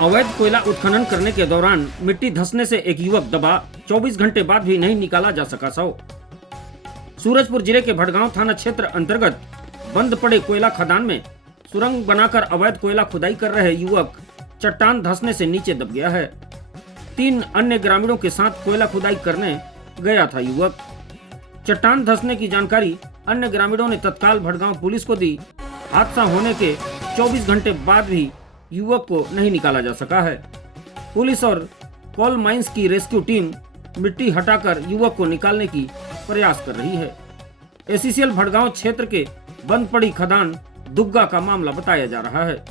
अवैध कोयला उत्खनन करने के दौरान मिट्टी धंसने से एक युवक दबा, 24 घंटे बाद भी नहीं निकाला जा सका शव। सूरजपुर जिले के भटगांव थाना क्षेत्र अंतर्गत बंद पड़े कोयला खदान में सुरंग बनाकर अवैध कोयला खुदाई कर रहे युवक चट्टान धंसने से नीचे दब गया है। 3 अन्य ग्रामीणों के साथ कोयला खुदाई करने गया था युवक। चट्टान धंसने की जानकारी अन्य ग्रामीणों ने तत्काल भटगांव पुलिस को दी। हादसा होने के 24 घंटे बाद भी युवक को नहीं निकाला जा सका है। पुलिस और कोल माइंस की रेस्क्यू टीम मिट्टी हटाकर युवक को निकालने की प्रयास कर रही है। एसीसीएल भटगांव क्षेत्र के बंद पड़ी खदान दुग्गा का मामला बताया जा रहा है।